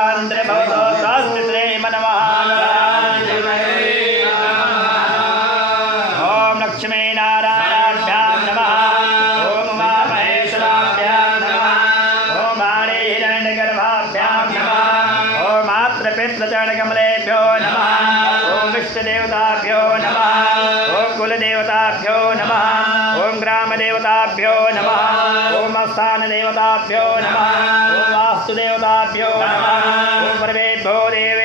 शांति भवतु स्वास्ति नमः। ओम लक्ष्मी नारायणाभ्यां नमः। ओम उमामहेश्वराभ्यां नमः। ओम वाणी हिरण्यगर्भाभ्यां नमः। ओम मातृपितृचरणकमलेभ्यो नमः। ओम विष्णुदेवताभ्यो नमः। ओम कुलदेवताभ्यो नमः। ओम ग्रामदेवताभ्यो नमः। ओम स्थानदेवताभ्यो नमः। ओम वास्तुदेवताभ्यो नमः। ओम परमेभ्यो देव